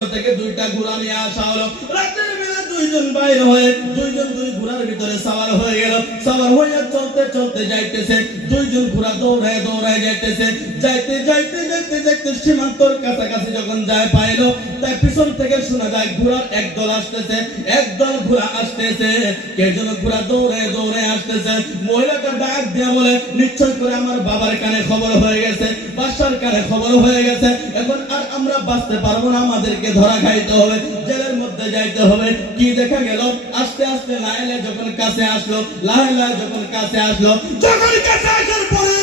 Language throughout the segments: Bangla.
থেকে দুইটা ঘোড়া নিয়ে আসা হলো। রাতের বেলা দুইজন বাইরে হয়ে দুইজন দুই ঘোড়ার ভিতরে সওয়ার হয়ে গেল। সওয়ার হয়ে চলতে চলতে যাইতেছে, দুইজন ঘোড়া দৌড়ায় দৌড়ায় যাইতেছে। যাইতে যাইতে যাইতে যাইতে সীমান্তর কাছাকাছি যখন যায় পাইল, তাই পিছন থেকে শোনা যায় ঘোড়ার একদল আসতেছে, একদল ঘোড়া আসতেছে। কে যেন ঘোড়া দৌড়ায় দৌড়ায় আসতেছে। মহিলাটা ডাক দিয়া বলে, নিশ্চয় করে আমার বাবার কানে খবর হয়ে গেছে, বাদশার কানে খবর হয়ে গেছে, এখন আর আমরা বাঁচতে পারবো না, আমাদেরকে ধরা খাইতে হবে, জেলের মধ্যে যাইতে হবে। কি দেখা গেল, আস্তে আস্তে লাইলে যখন কাছে আসলো, লাইলা যখন কাছে আসলো, যখন কাছে আসার পরে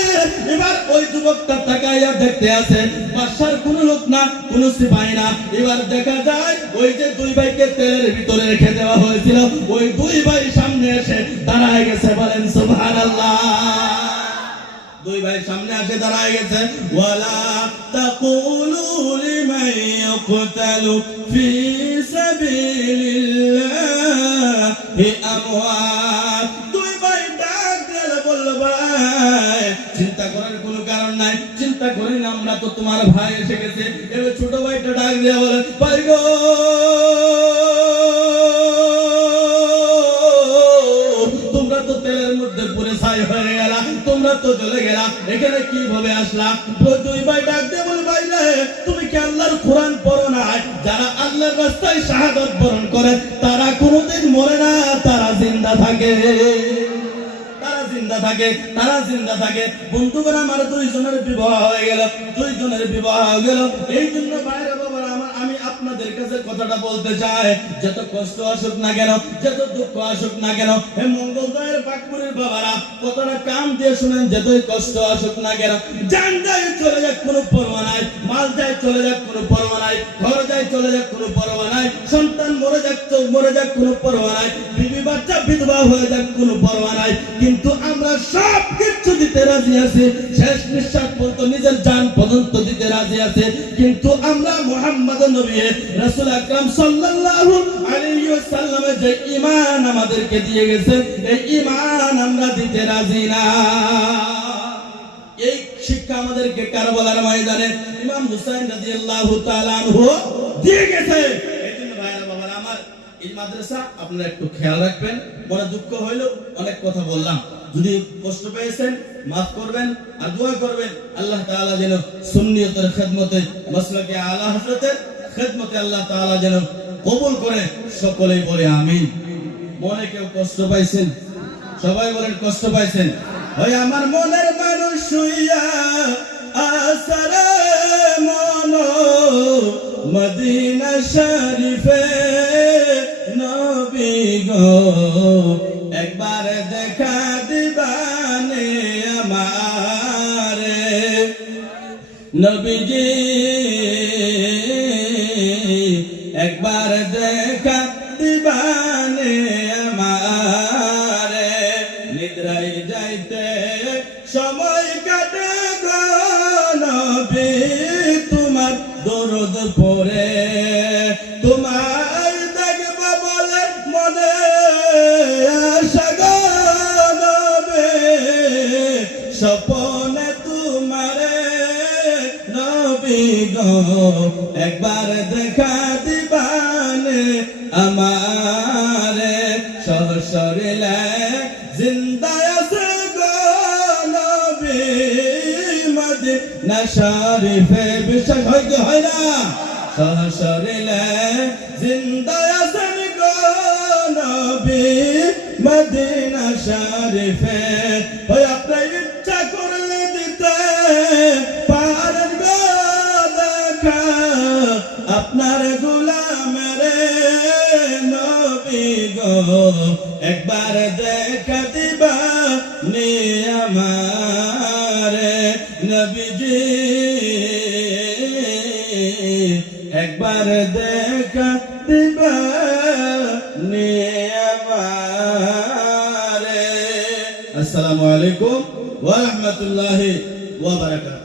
এবার ওই যুবকটা তাকাইয়া দেখতে আছে, বাদশার কোনো লোক না, কোনো সিপাহী না। এবার দেখা যায় ওই যে দুই ভাইকে তেলের ভিতরে রেখে দেওয়া হয়েছিল, ওই দুই ভাই সামনে এসে দাঁড়ায় গেছে। বলেন সুবহানাল্লাহ। দুই ভাই সামনে আসে দাঁড়ায় গেছে। ওয়ালা তাকুলু লিমান ইয়াকতালু ফি সাবিলিল্লাহি আমওয়াত। দুই ভাই ডাক দিয়ে বলল, ভাই চিন্তা করার কোনো কারণ নাই, চিন্তা করি না, আমরা তো তোমার ভাই এসে গেছে। এবার ছোট ভাইটা ডাক দিয়ে বলে, ভাই গো, তোমরা তো তেলের মধ্যে পুরে ছাই হয়ে গেলা, তোমরা তো চলে গেলা, এখানে কিভাবে আসলা? দুই ভাই ডাক দিয়ে বলে, ভাই রে, তুমি কি আল্লাহর কোরআন পড়ো না? যারা আল্লাহর রাস্তায় শাহাদাত বরণ করে তারা কোনোদিন মরে না, তারা জিন্দা থাকে, তারা জিন্দা থাকে, তারা জিন্দা থাকে। বন্ধুগণ, আমার দুইজনের বিবাহ হয়ে গেল, দুইজনের বিবাহ হয়ে গেল। এই জন্য বাইরে বাবারা আমার, আমি আপনাদের কাছে কথাটা বলতে চাই, যত কষ্ট আসুক না কেন, যত দুঃখ আসুক না কেন, হে মঙ্গলদয়ের পাকপুরের বাবারা, কথাটা কান দিয়ে শুনেন, যতই কষ্ট আসুক না কেন, জান যায় চলে যাক কোনো পরোয়া নাই, মাল যায় চলে যাক কোনো পরোয়া নাই, ঘর যায় চলে যাক কোনো পরোয়া নাই, সন্তান মরে যাক কোনো পরোয়া নাই, বিবি বাচ্চা বিধবা হয়ে যাক কোনো পরোয়া নাই, কিন্তু আমরা সব কিছু দিতে রাজি আছি, শেষ নিঃশ্বাস পর্যন্ত নিজের জান পর্যন্ত দিতে রাজি আছে। কিন্তু আমরা মুহাম্মদ নবী রাসূল আকরাম সাল্লাল্লাহু আলাইহি ওয়াসাল্লামের যে ঈমান আমাদেরকে দিয়ে গেছে, এই ঈমান আমরা দিতে রাজি না। এই শিক্ষা আমাদেরকে কারবালার ময়দানে ইমাম হুসাইন রাদিয়াল্লাহু তাআলা আনহু দিয়ে গেছে। এইজন্য ভাইরা বাবারা আমার, এই মাদ্রাসা আপনারা একটু খেয়াল রাখবেন। মনে দুঃখ হইলো, অনেক কথা বললাম, যদি কষ্ট পেয়েছেন মাফ করবেন আর দোয়া করবেন আল্লাহ তাআলা যেন সুন্নিয়তের খেদমতে, মাসলাকে আলা হযরতের খেদমতে আল্লাহ তাআলা যেন কবুল করে। সকলেই বলে আমিন। মনে কেউ কষ্ট পাইছেন? সবাই বলেন কষ্ট পাইছেন? ওই আমার মনের মানুষ শুইয়া আসারে মন মদিনা শরীফে, নবী গো একবার দেখা দিবানে আমারে, নবীজি একবার দেখা দিবানে আমারে, নিদ্রায় যাইতে সময় কাটে গো নবী তোমার দরুদ পড়ে, তোমার দেখব বলে মনে আশা গো নবী, স্বপ্নে তোমারে নবী গো একবার দেখা দিবানে আমারে, সশরীরে জিন্দা আছে গো নবী মদিনা শরীফে। বিশ্বাস হয় কি হয় না? সশরীরে জিন্দা আছেন গো নবী মদিনা শরীফে। ওই আপনি ইচ্ছা করলে দিতে পারেন গো দেখা আপনার গোলামের নবী গো, একবার দেখা দিবা নে আমারে, নবীজি একবার দেখা দিবা নে আমারে। আসসালামু আলাইকুম ওয়া রাহমাতুল্লাহি ওয়া বারাকাতুহু।